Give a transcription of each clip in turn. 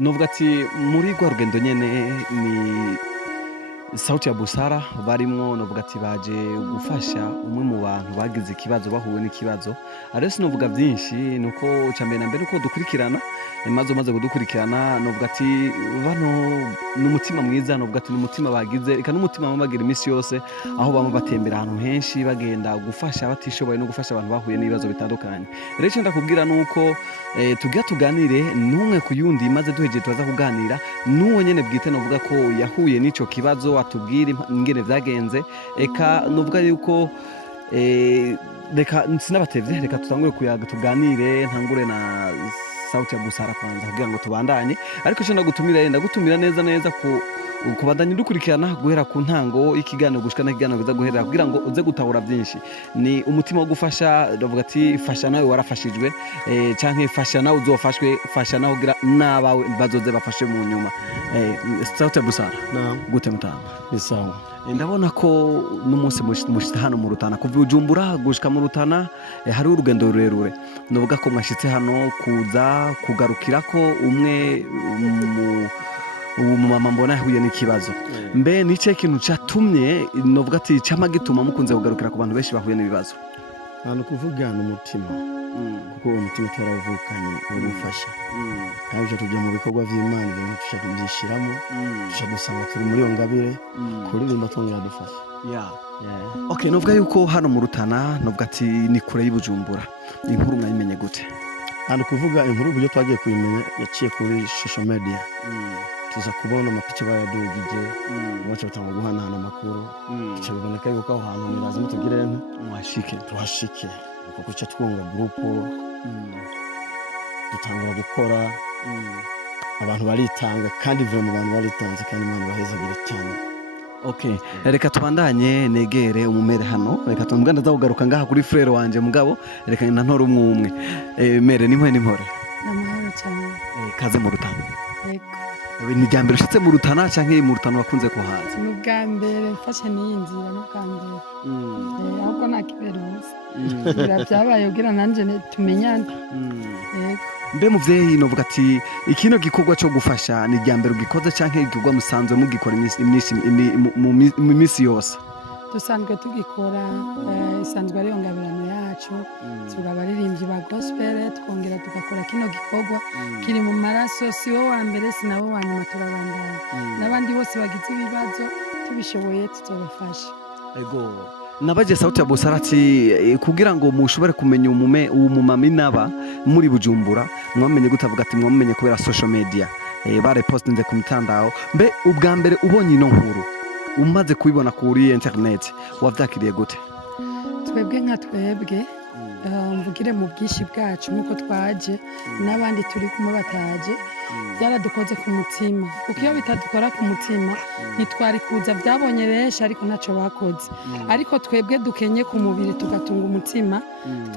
Novuga ati muri rwa rugendo nyene ni Sauti ya Busara barimwo novuga ati baje gufasha umwe mu bantu bagize ikibazo bahuye n'ikibazo. Rero sinovuga vyinshi nuko icambere na mbere uko dukurikirana umaze kudukurikirana novuga ati bano n'umutima mwiza novuga ati n'umutima bagize eka n'umutima bama bagira imisi yose aho bama batembera ahantu henshi bagenda gufasha abatishoboye no gufasha abantu bahuye n'ibibazo bitandukanye. Rero ico ndakubwira nuko tugira tuganire n'umwe ku yundi maze duhejeje turaza kuganira n'uwo nyene bwite novuga ko yahuye n'ico kibazo atubwire ingene vyagenze eka novuga yuko reka sinabatevye reka tutangure kuyaga tuganire ntangure na Sauti ya Busara kwanza kugira ngo tubandanye ariko ico ndagutumira neza neza kubandanya dukurikirana guhera ku ntango ikiganiro gushika n'ikiganiro kiza guherera kugira ngo uze gutahura vyinshi ni umutima wo gufasha ndavuga ati fasha nawe warafashijwe canke fasha nawe uzofashwe fasha nawe kugira nabawe bazoze bafashe mu nyuma Sauti ya Busara gute mutanga Ni sawa. ndabona ko n'umunsi mushitse hano mu Rutana kuva Bujumbura gushika mu Rutana hari urugendo rurerure novuga ko mwashitse hano kuza kugarukirako umwe umumama mbona yahuye n'ikibazo mbe nice kintu catumye novuga ati cama gituma mukunze kugarukira ku bantu benshi bahuye n'ibibazo Hano kuvuga n'umutima kuko uwo mutima turawuvukanye urufasha kandi uje tujya mu bikorwa vy'Imana ibintu tuca tubyishiramo tuca dusanga turi muri iyo ngabire kuririmba twongera dufasha okay novuga yuko hano mu Rutana novuga ati ni kure y'Ibujumbura inkuru mwayimenye gute hano kuvuga inkuru uburyo twagiye kuyimenya yaciye kuri social media tuza kubona amapicha bayadugije baca batanga guhanahana amakuru bica biboneka yuko aho hantu nirazima tugire tuhashike kuko cyo twunga group dutangura gukora abantu baritanga kandi vile mu bantu baritanze kandi Imana bahezagire cyane. Okay reka tubandanye negere umumere hano reka tumuganda zakugaruka ngaha kuri frere wanje mugabo reka na ntora umwe mere ni mpore Namahoro cyane. kaze mu Rutana Yego. ni ryambere ushitse mu Rutana canke mu Rutana wakunze kuhaza Ni ubwa mbere mfashe n'iyi nzira n'ubwa mbere. Ahubwo nakibera ubusa. Byabaye kugira nanje tumenyane. Yego. mbe muvyeyi novuga ati ikino gikorwa cyo gufasha ni ryambere ugikoze canke igikorwa musanzwe mugikora mu misi yose Dusanzwe tugikora isanzwe ari ngabirano yacu turabaririmbyi ba gospel twongera tugakora kino gikorwa kiri mu maraso si wo wa mbere si nawo wa nyuma turabandanya n'abandi bose bagize ibibazo tubishoboye tutobafasha. ego nabaje Sauti ya Busara ati kugira ngo mushobore kumenya umumami naba muri Bujumbura mwamenye gutavuga ati mwamenye kubera social media bare postinze ku mitandao mbe ubwa mbere ubonye ino nkuru umaze kubibona kuri internet wavyakiriye gute Twebwe nka twebwe mvugire mu bwishi bwacu nuko twaje n'abandi turi kumwe bataje byaradukoze ku mutima kuko iyo bitadukora ku mutima ntitwari kuza byabonye benshi ariko ntaco bakoze ariko twebwe dukenye ku mubiri tugatunga umutima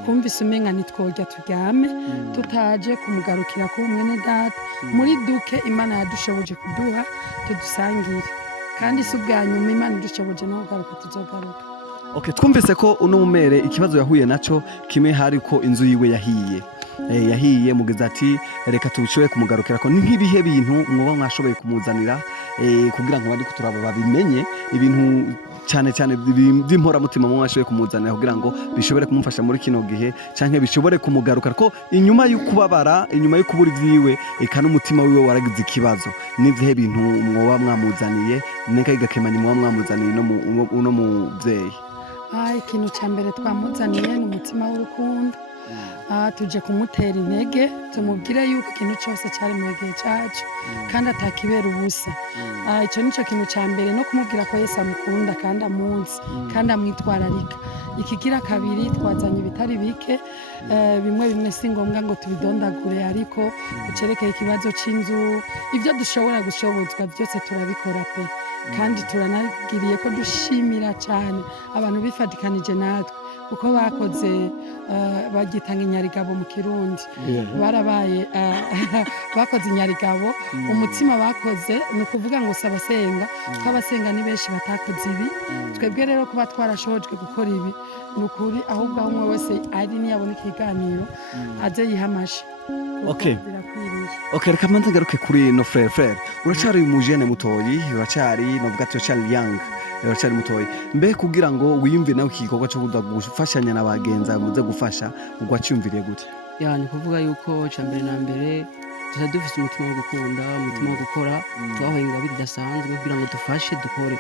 twumvise umenga nitworya turyame tutaje kumugarukira ku mwene data muri duke Imana yadushoboje kuduha tudusangire kandi si ubwa nyuma Imana idushoboje no kugaruka tuzogaruka. Okay twumvise ko uno mumere ikibazo yahuye naco kimwe hari ko inzu yiwe yahiye mugeze ati reka tubishoboye kumugarukira ko ni nk'ibihe bintu mwoba mwashoboye kumuzanira kugira ngo bandi kuturabo babimenye ibintu cyane by'impora mutima mwashoboye kumuzanira kugira ngo bishobore kumufasha muri kino gihe canke bishobore kumugarukira ko inyuma y'ukubabara inyuma y'ukubura ivyiwe eka n'umutima wiwe waragize ikibazo n'ivyihe bintu mwoba mwamuzaniye neka igakemanya mwoba mwamuzaniye no muvyeyi. Ikintu cya mbere twamuzaniye ni umutima w'urukundo tuje kumutera intege tumubwire yuko ikintu cyose cyari mu gihe cyacu kandi atakibera ubusa. Icyo nicyo kintu cya mbere no kumubwira ko Yesu amukunda kandi amunzi kandi amwitwararika. Ikigira kabiri twazanye ibitari bike bimwe si ngombwa ngo tubidondagure ariko ucerekeye ikibazo cy'inzu ibyo dushobora gushobozwa byose turabikora pe kandi turanagiriye ko dushimira cyane abantu bifatikanije natwe kuko bakoze bagitanga inyarigabo mu kirundi barabaye bakoze inyarigabo umutima bakoze ni ukuvuga ngo sabasenga kuko abasenga ni benshi batakoze ibi twebwe rero kuba twarashobojwe gukora ibi ni ukuri ahubwo aho umwe wese ari niyabona ikiganiro aze yihamashe. Okay, reka manze ngaruke kuri no frere uracari umujene mutoyi uracari novuga ati uracari young uracari mutoyi mbe kugira ngo wiyumve nawe igikorwa cyo gufashanya n'abagenza muze gufasha ugwacyumviriye gute? Ni kuvuga yuko cyambere na mbere tuza dufite umutima wo gukunda umutima wo gukora twahoye bidasanzwe kugira ngo dufashe dukore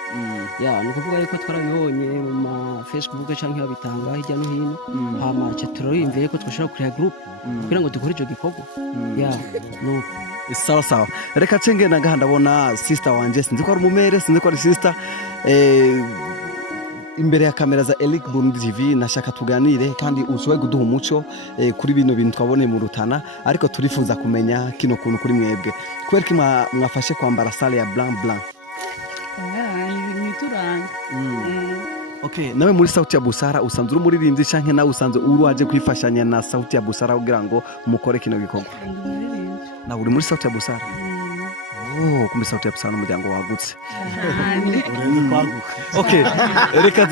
ni kuvuga yuko twarabibonye mu ma Facebook cyangwa bitanga hirya no hino hama cyo turiyumviye ko twashaka kuri group kugira ngo dukore icyo gikorwa no sawa reka cenge naga ndabona sister wanje sinzi ko ari umumere sinzi ko ari sister imbere ya kamera za Elic Burundi TV nashaka tuganire kandi ushoboye kuduha umuco kuri bino bintu twabone mu Rutana ariko turifuza kumenya kino kuntu kuri mwebwe kwereka mwafashe kwambara sale ya blanc ni turanga Okay, nawe muri Sauti ya Busara usanzwe uri muririmbyi canke nawe usanzwe waje kwifashanya na Sauti ya Busara kugira ngo mukore kino gikorwa? Nawe uri muri Sauti ya Busara? Kumbe Sauti ya Busara n'umuryango wagutse. Okay, reka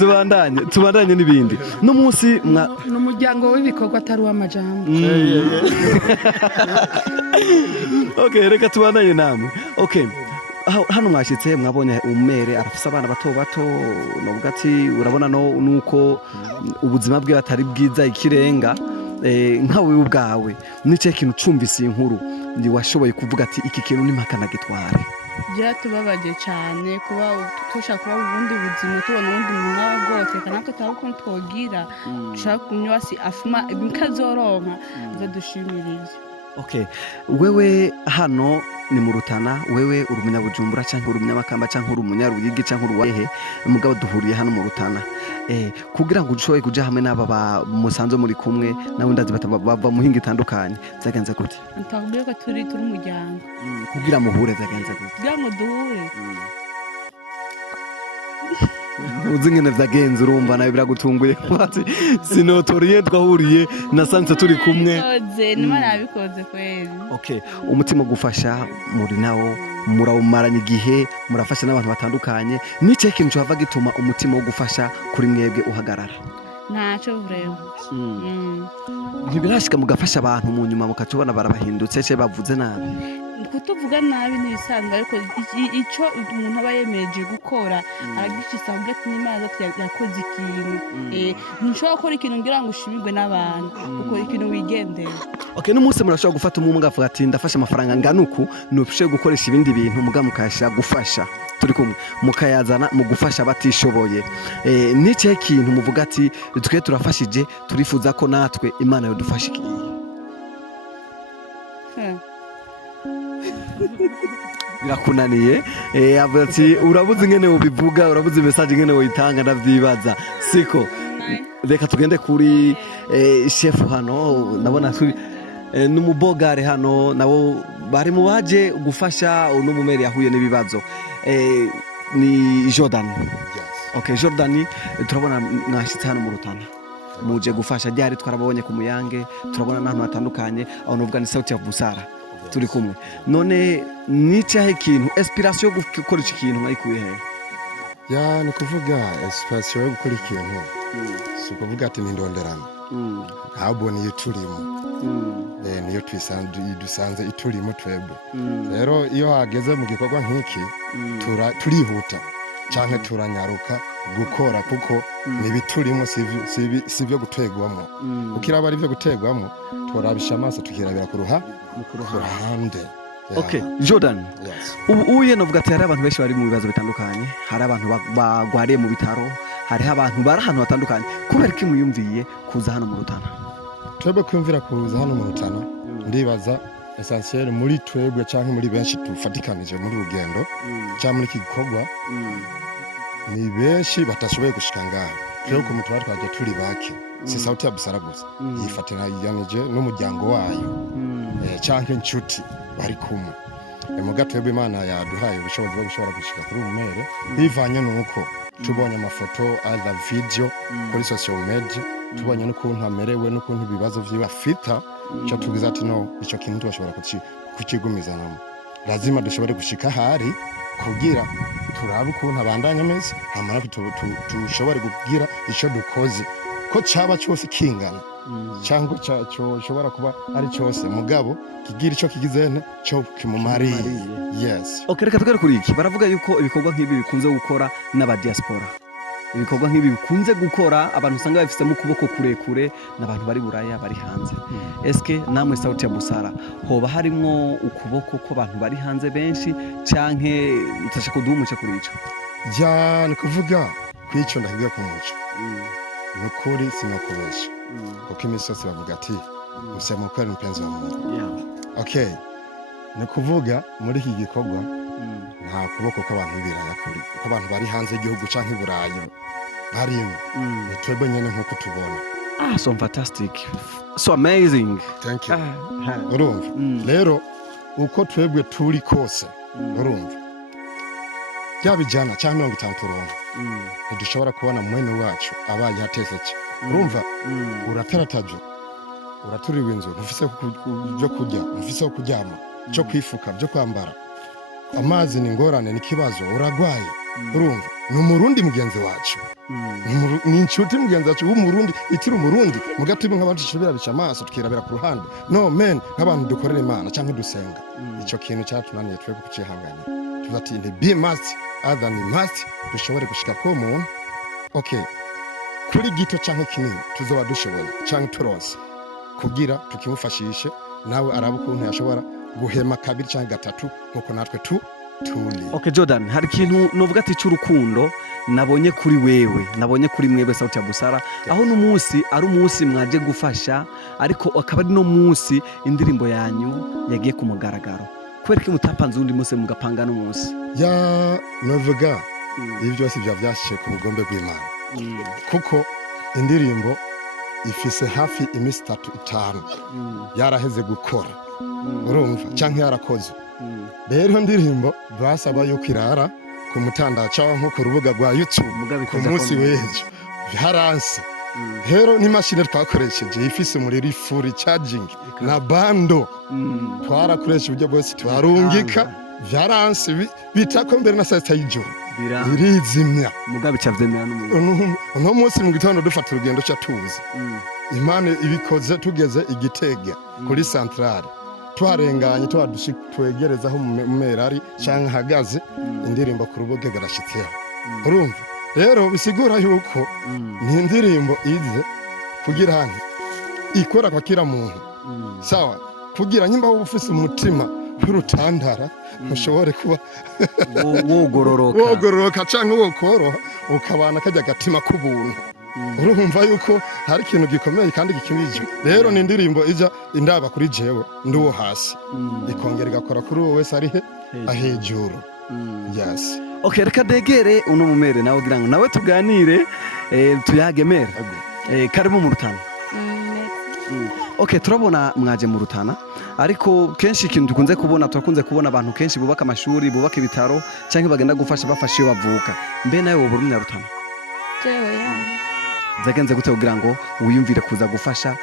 tubandanye n'ibindi. No munsi n'umuryango w'ibikorwa atari w'amajambo. Okay, reka tubandanye namwe. Okay. Hano mwashitse mwabonye umere arafise abana bato novuga ati urabona nuko ubuzima bwe batari bwiza ikirenga nkawe ubwawe nice kintu cumvise inkuru ndi washoboye kuvuga ati iki kintu nimpakana gitware byatubabaje cyane kuba tushaka kuba ubundi buzima tubona ubundi muntu agotse kana tutaruko twogira dushaka kunywa si afuma bikazoronka zo dushimirije. Okay, wewe hano ni mu Rutana wewe uri umunyabujumbura canke uri umunyamakamba canke uri umunyaruyigi canke uri wahe mugabo duhuriye hano mu Rutana kugira ngo ushoboye kuja hamwe n'aba musanzo muri kumwe nawe ndazi bava muhinga itandukanye zagenze gute? Ntakubwiye ko turi umuryango kugira muhure zagenze gute? kugira ngo duhure uzi ngene vyagenze urumva nawe biragutunguye kwati sinotoriye twahuriye nasanze turi kumwe Imana yabikoze kweli. Okay, umutima gufasha muri nawo murawumaranye igihe murafasha n'abantu batandukanye nice kintu cyava gituma umutima wo gufasha kuri mwebwe uhagarara? Ntacyo vreo ntibirashika mugafasha abantu mu nyuma mukatubona barabahindutse cye bavuze nabi kutuvuga nabi n'ibisanzwe ariko icyo umuntu aba yemeje gukora aragishisa ubwe n'Imana yakoze ikintu nshobora gukora ikintu ngira ngo ushimirwe n'abantu ukora ikintu wigendera. Okay, n'umunsi murashobora gufata umuntu avuga ati ndafasha amafaranga nganuku nufishe gukoresha ibindi bintu mugamukasha gufasha turi kumwe mukayazana mu gufasha batishoboye nice kintu muvuga ati twe turafashije turifuza ko natwe Imana yodufashikiye? Birakunaniye avuga ati urabuze ingene ubivuga urabuze message ingene uyitanga ndavyibaza siko reka tugende kuri chef hano nabona n'umubogare hano nabo bari mu baje gufasha n'umumeri yahuye n'ibibazo ni Jordan. Okay, Jordan turabona mwashitse hano mu Rutana muje gufasha ryari twarabonye ku Muyange turabona n'ahantu hatandukanye aho novuga ni Sauti ya Busara turi kumwe none nicahe ikintu inspiration yo gukora iki kintu mwayikuye he? Ni kuvuga inspiration yo gukora ikintu si kuvuga ati ndonderana ahubwo niyo turimo niyo dusanze iturimo twebwe rero iyo hageze mu gikorwa nk'iki turihuta canke turanyaruka gukora kuko nibiturimo sivyo gutegwamo ukiraba ari byo gutegwamo turabisha amaso tukirabira ku ruhande. Okay, Jordan uye novuga ati hari abantu benshi bari mu bibazo bitandukanye hari abantu bagwariye mu bitaro hari abantu bari ahantu hatandukanye kubera ko muyumviye kuza hano mu Rutana? Twebwe kwumvira kuza hano mu Rutana ndibaza essentiel muri twebwe canke muri benshi tufatikanije muri rugendo cyangwa muri kigikorwa ni benshi batashoboye gushika ngaho twebwe ku mutwara twaje turi bake si Sauti ya Busara gusa yifatanije n'umuryango wayo canke inshuti bari kumwe muga twebwe Imana yaduhaye ubushobozi bwo gushobora gushika kuri umumere bivanye nuko tubonye amafoto other video kuri social media tubonye n'ukuntu amerewe n'ukuntu ibibazo vyiwe afita cyo tugize ati no ico kintu tubashobora kukigumizanamo lazima dushobore gushika hari kugira turabe ukuntu abandanya ameze hamara tushobore kugira ico dukoze ko caba cyose kingana cyangwa cyoshobora kuba ari cyose mugabo kigira ico kigizene cyo kimumariye. Yes. Okay, reka tugere kuri iki. Baravuga yuko ibikorwa nk'ibi bikunze gukora n'aba diaspora. Ibikorwa nk'ibi bikunze gukora abantu usanga bafise mu kuboko kurekure n'abantu bari buraya bari hanze. Eske namwe Sauti ya Busara hoba harimo ukuboko ko abantu bari hanze benshi canke mutashaka kuduhumuca kuri ico? Ja ni kuvuga kwico ndahiga ku muco. Nukuri sinokubesha. Kuko imisozi bavuga ati usema ko ari mpenzi wa Mungu. Yeah. Okay. Ni kuvuga muri iki gikorwa nta kuboko kw'abantu biraya kuri ko abantu bari hanze igihugu canke burayi barimo twebwe nyene nkuko tubona. So fantastic, so amazing. Thank you. Urumva rero uko twebwe turi kose urumva byabijana cyangwa 50 turonka ntidushobora kubona mwene wacu abaye hateseke urumva uratarataje uraturiwe inzu ntufise byo kurya ntufise kuryama cyo kwifuka byo kwambara amazi ni ngorane ni kibazo uragwaye urumva ni umurundi mugenzi wacu ni inshuti mugenzi wacu w'umurundi itiri umurundi mugatibe nk'abantu cibira bica amaso tukirabira ku ruhande no men nk'abantu dukorera Imana cyangwa dusenga ico kintu cyatunaniye twebwe kucihangana tubati ni be must other ni must dushobore gushika ko umuntu okay kuri gito cyangwa kinini tuzoba dushoboye cyangwa turonse kugira tukimufashishe nawe araba ukuntu yashobora guhema kabiri cyangwa gatatu nkuko natwe tuli. Okay Jordan, hari ikintu novuga ati cy'urukundo nabonye kuri wewe, nabonye kuri mwebwe Sauti ya Busara, aho n'umunsi ari umunsi mwaje gufasha ariko akaba ari no munsi indirimbo yanyu yagiye ku mugaragaro. Kwereke mutapanze undi munsi mugapanga n'umunsi. Ya novuga ibi byose byashiye ku bugombe bw'Imana. Kuko indirimbo ifise hafi imisi 3-5 yaraheze gukora urumva canke yarakoze rero ndirimbo basaba yuko irara ku mutandaca nko ku rubuga rwa YouTube ku munsi w'ejo haranse rero ni machine twakoresheje ifise umuriro ifuri charging na bando twarakoresha uburyo bwose twarungika vyaranse bitako mbere na saa 6 y'ijoro birizimya mugabe cyavyemera n'umuntu uno munsi mu gitondo dufata urugendo cya tuzi Imana ibikoze tugeze Igitega kuri centrale twarenganye twegerezaho mu merari cyangwa hagaze indirimbo ku rubuga garashitseho urumva rero bisigura yuko ni indirimbo ize kugira hano ikora kwa kila muntu sawa kugira nyimba ufise umutima urutandara mushobore kuba wogororoka cyangwa wokoroha ukabana kajya gatima kubuntu urumva yuko hari ikintu gikomeye kandi gikimije rero ni indirimbo ija indaba kuri jewe nduwo hasi ikongera igakora kuri wowe wese ari ahejuru. Yes. Okay, reka degere uno mumere nawe gira ngo nawe tuganire tuyagemera karimo mu Rutana. Okay, turabona mwaje mu Rutana ariko kenshi ikintu dukunze kubona turakunze kubona abantu kenshi bubaka amashuri bubaka ibitaro cyangwa bagenda gufasha bafashe iyo bavuka mbe nawe wowe uri mu Rutana zagenze gute kugira ngo wiyumvire kuza gufasha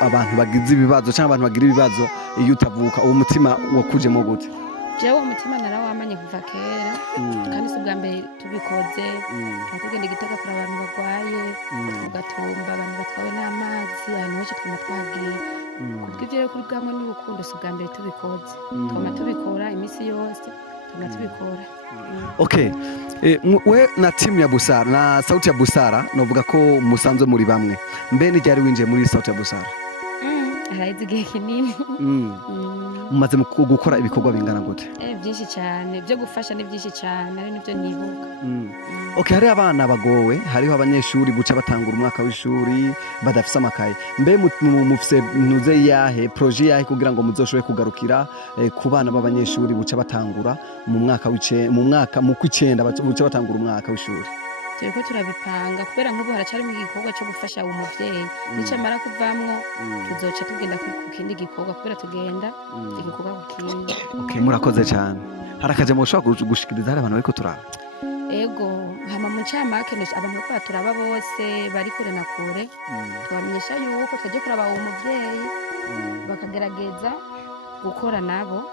abantu bagize ibibazo cyangwa abantu bagira ibibazo iyo utavuka uwo mutima wakujemo gute? Jewe umutima narawamanye kuva kera kandi si bwa mbere tubikoze tugenda Igitega kuri abantu bagwaye ugatumba abantu batwawe n'amazi ahantu henshi twama twagiye kuko ivyo rero kuri bwamwe n'urukundo si bwa mbere tubikoze twama tubikora imisi yose twama tubikora. Okay, we na timu ya Busara na Sauti ya Busara novuga ko musanzwe muri bamwe mbe ni ryari winjiye muri Sauti ya Busara? Haraheze igihe kinini. Mumaze gukora ibikorwa bingana gute? Byinshi cyane byo gufasha ni byinshi cyane ari nibyo nibuka. Okay, hari abana bagowe hariho abanyeshuri guca batangura umwaka w'ishuri badafise amakaye mbe mufise nuze yahe projet yahe kugira ngo muzoshobe kugarukira ku bana b'abanyeshuri guca batangura mu mwaka mu kw'icenda buca batangura umwaka w'ishuri? turiko turabipanga kubera nk'ubu haracarimo igikorwa cyo gufasha uwo muvyeyi nicamara kuvamwo tuzoca tugenda ku kindi gikorwa kubera tugenda igikorwa ku kindi. Okay, murakoze cyane. Hari akajambo ushobora gushikiriza hari abantu bariko turaba? Ego hama mu ncamake abantu bariko turaba bose bari kure na kure tubamenyesha yuko twaje kuraba uwo muvyeyi bakagerageza gukora nabo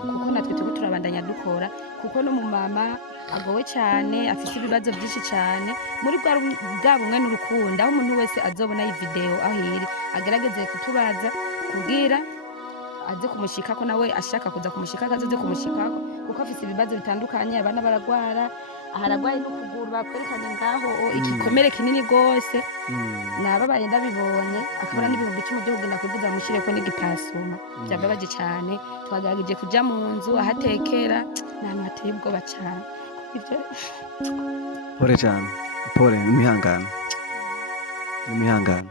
kuko natwe turiko turabandanya dukora kuko no mu mama agowe cyane afite ibibazo byinshi cyane muri bwa bumwe n'urukundo aho umuntu wese azobona iyi video aho iri agerageze kutubaza kubwira aze kumushikako nawe ashaka kuza kumushikako aze kumushikako kuko afite ibibazo bitandukanye abana baragwara aharagwaye n'ukuguru bakwerekanye ngaho igikomere kinini gose nababaye ndabibonye akabona n'ibihumbi 10 byo kugenda kuvuza mushireko n'igipasuma byababaje cyane twagerageje kuja mu nzu ahatekera n'amateye ubwoba cyane ivyo Pole cyane. Pole n'imihangano. N'imihangano.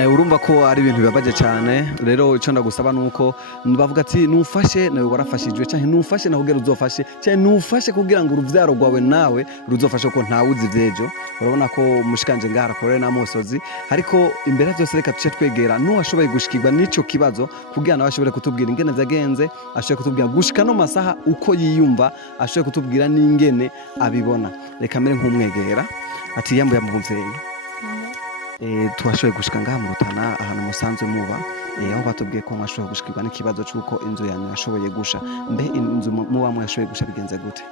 Urumva ko ari ibintu bibabaje cyane rero icyo ndagusaba nuko bavuga ati nufashe nawe warafashijwe cyane nufashe nawe ugera uzofashe cyane nufashe kugira ngo uruvyaro rwawe nawe ruzofashe ko ntawuzi vyejo urabona ko mushikanje ngara korera namosozi ariko imbere byose reka tuce twegera nuwashoboye gushikirwa n'ico kibazo kugira nawe ashobore kutubwira ingene vyagenze ashobore kutubwira gushika no masaha uko yiyumva ashobore kutubwira n'ingene abibona reka mbere nk'umwegera ati yambuye mu muvyeyi twashoboye gushika ngaha mu Rutana ahantu musanzwe muba aho batubwiye ko mwashoboye gushikirwa n'ikibazo cy'uko inzu yanyu yashoboye gusha mbe inzu muba mwashoboye gusha bigenze gute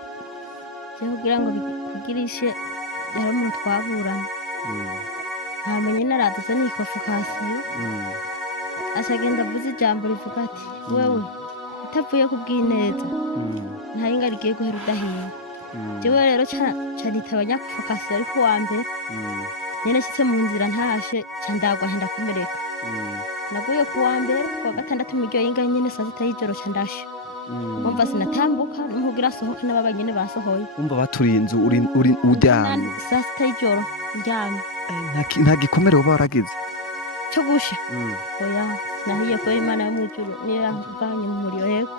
kugira ngo kugirishe yari umuntu twaburana hamenye naraduze n'ikofokasiyo ashagenda avuze ijambo rivuga ati wewe utavuye kubw'ineza ntayinga rigiye guhera udahinga jewe rero canitaba nyakofokasiyo ariko wa mbere nyene nshitse mu nzira ntashe candagwa henda kumereka naguye ku wa mbere ku wa gatandatu mu ryo yinga nyene saa sita y'ijoro candashe umva sinatambuka n'umugira sohoka n'ababa nyene basohoye umva baturiye inzu uri uryamye saa sita y'ijoro ndyamye nta gikomere uba waragize cyo gusha oya nahiye ko Imana yo mwijuru niyo yamvanye mu muriro yego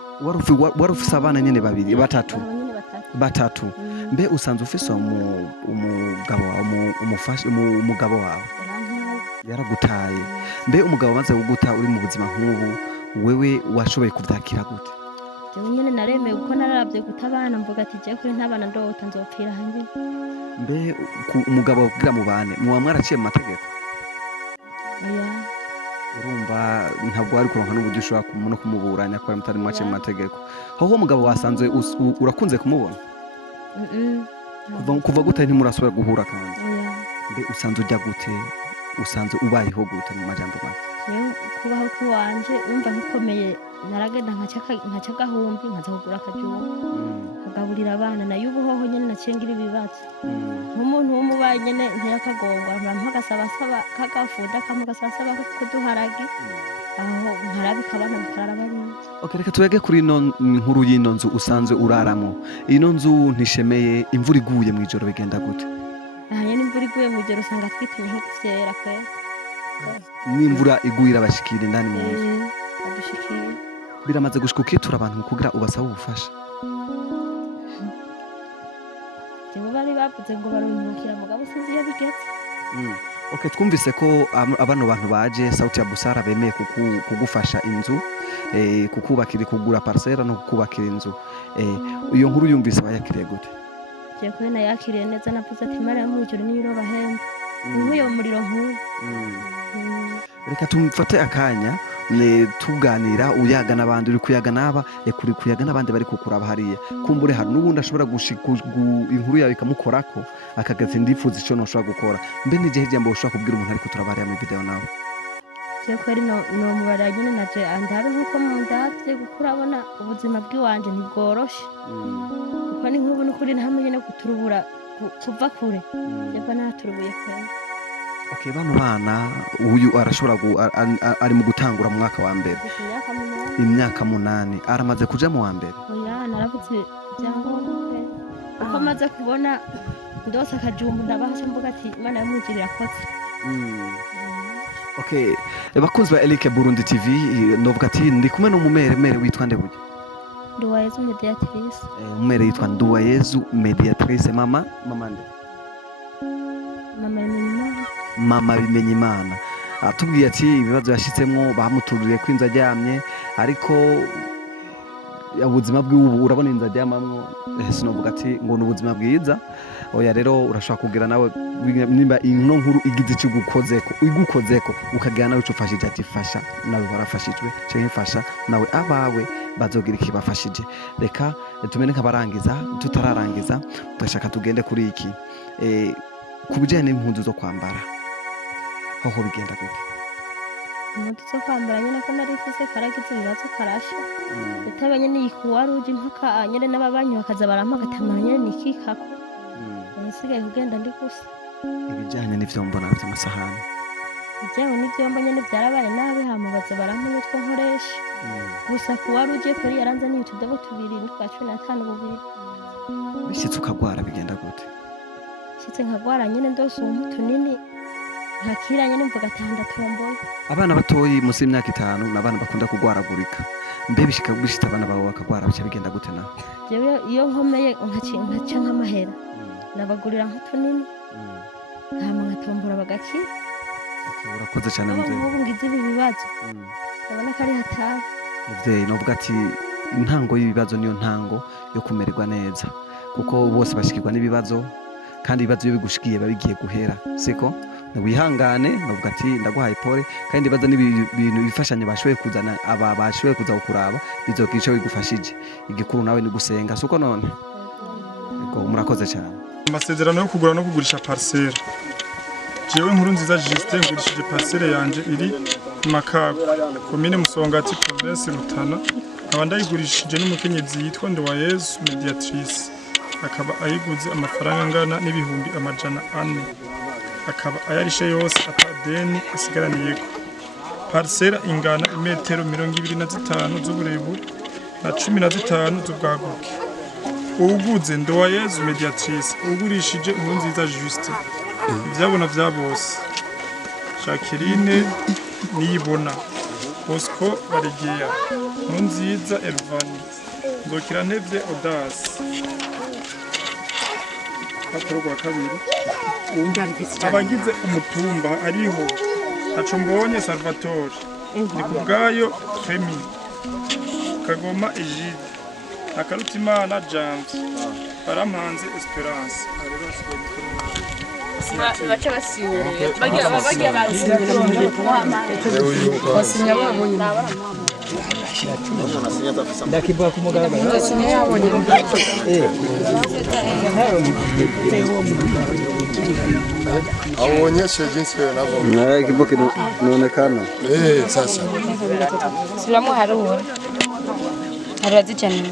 wari ufise abana nyene babiri batatu mbe usanzwe ufise umugabo wawe umugabo wawe yaragutaye mbe umugabo amaze kuguta uri mu buzima nk'ubu wewe washoboye kuvyakira gute jewe nyene naremeye kuko nararavye guta abana mvuga ati je kuri ntabana ndota nzopfira hanze mbe umugabo kugira mubane muba mwaraciye mu mategeko oya urumva ntabwo wari kuronka n'uburyo ushobora no kumuburanya kubera mutari mwaciye mu mategeko aho umugabo wasanzwe urakunze kumubona kuva gute ntimurasubira guhura kandi mbe usanzwe ujya gute usanzwe ubayeho gute mu majambo make kubaho k'iwanje wumva nkikomeye naragenda nkaca agahumbi nkaza kugura akajumba nkagaburira abana nayo ubuhoho nyene naciye ngira ibibazo nk'umuntu w'umubaye nyene ntiyakagongwa mpampa agasabasaba kagafunda kamwe agasabasaba kuduharage aho nkarabika abana bakarara bariye reka turege kuri ino nkuru y'ino nzu usanzwe uraramo ino nzu ntishemeye imvura iguye mu ijoro bigenda gute nyene imvura iguye mu ijoro usanga twitumye nko kuvyera kwera n'imvura iguye irabashikira indani mu nzu adushikira biramaze gushika ukitura abantu kugira ubasaba ubufasha jewe bari bavuze ngo baruhukira mugabo sinzi iyo bigeze twumvise ko abano bantu baje Sauti ya Busara bemeye kugufasha inzu kukubakira kugura parcelle no kukubakira inzu iyo nkuru yumvise bayakiriye gute je ko nayakiriye neza navuze ati Imana yo mwijuru niyo bahemba nk'uyo muriro nk'uyu reka tumfate akanya tuganira uyaga n'abandi uri kuyaga n'aba kuri kuyaga n'abandi bari kukuraba hariye kumbure hari n'ubundi ashobora inkuru yawe ikamukorako akagaza ndifuza icyo noshobora gukora mbe n'igihe ijambo ushobora kubwira umuntu ariko turabariya muri video nawe je ko ari no mubara nyine naje andabe nkuko mundavye gukura abona ubuzima bw'iwanje ntibworoshe kuko ni nk'ubu n'ukuri ntamwe nyene kuturubura kuva kure yego naturubuye kwera bano bana uyu arashobora ari mu gutangura mu mwaka wa mbere imyaka 8 aramaze kuja mu wa mbere oya naravuze byangombwa uko amaze kubona ndose akajumbu ndabasha mvuga ati Imana yamwigirira kotse bakunzi ba Eric Burundi TV novuga ati ndi kumwe n'umumere witwa nde buryo Nduwayezu Mediatrice. umwere yitwa Nduwayezu Mediatrice. Mama nde? Mama Bimenyimana. Mama Bimenyimana atubwiye ati ibibazo yashitsemwo bamutururiye ko inzu aryamye, ariko ubuzima bw'ubu urabona inzu aryamamwo, sinovuga ati ngo ni ubuzima bwiza. Oya, rero urashobora kugira nawe nimba ino nkuru igize icyo igukozeko ukagira nawe icyo ufashije, ati fasha nawe barafashijwe, cyangwa fasha nawe abawe bazogira ikibafashije. Reka tumene nk'abarangiza, tutararangiza turashaka tugende kuri iki ku bijyanye n'impundu zo kwambara, aho bigenda gute? Impundu zo kwambara nyine ko nari mfise karagize ibibazo karasha bitabanye n'ikuwa ruje mpaka nyine n'ababanyi bakaza barampagatamana nyine nikikako nisigaye kugenda ndi gusa. Ibijyanye n'ivyombo vy'amasahani, ibyawe n'ivyombo nyine byarabaye nabi, hamabaza barampa utwo nkoresha gusa kuwa ruje kuri yaranzaniye utudobo tubiri n'utwa 15 bubiri. bishyitse ukagwara bigenda gute? Shitse nkagwara nyine ndose tunini nkakira nyine mvuga ati ndatomboye. Abana batoyi munsi y'imyaka 5 n'abana bakunda kugwaragurika, mbe bishitse abana bawe bakagwara bica bigenda gute nawe? Jewe iyo nkomeye nkaca nk'amahera nabagurira nk'utunini hama nkatombora bagakira. Urakoze cyane muvyeyi. Ubu ngize ibi bibazo ndabona ko ari hatari. Muvyeyi novuga ati intango y'ibibazo niyo ntango yo kumererwa neza, kuko bose bashikirwa n'ibibazo, kandi ibibazo iyo bigushikiye babigiye guhera, siko wihangane. Novuga ati ndaguhaye pole, kandi ibibazo n'ibintu bifashanya bashoboye kuzana, aba bashoboye kuza kukuraba bizogira ico bigufashije. Igikuru nawe ni gusenga, suko none ego murakoze cyane. Amasezerano yo kugura no kugurisha parcelle. Jewe Nkurunziza Justin ngurishije parcelle yanje iri Makago, commune Musongati, province Rutana. Nkaba ndayigurishije n'umukenyezi yitwa Nduwayezu Mediatrice, akaba ayiguze amafaranga angana n'ibihumbi 400, akaba ayarishe yose atadeni asigaraniyeko. Parcelle ingana imetero 25 z'uburebure na 15 z'ubwaguke. Uguze Nduwayezu Mediatrice, ugurishije Nkurunziza Justin. Ivyabona vya bose. Jacqueline Niyibona, Bosco Baregeya, Nkurunziza Elvani, Nzokirantevye Audace. Papuro rwa kabiri. Abagize umutumba ariho Hacombonye Salvatore, Nikubwayo Femi, Kagoma Egide, Akarutimana James, Barampanze Esperance. baca basinyira bagiye basinya babonye ndakivuga ku mugaragaro basinya yabonye aonyeshe jinsi wanavyo Na kipo kinaonekana. sasa Silamu haruhura harazi cyane.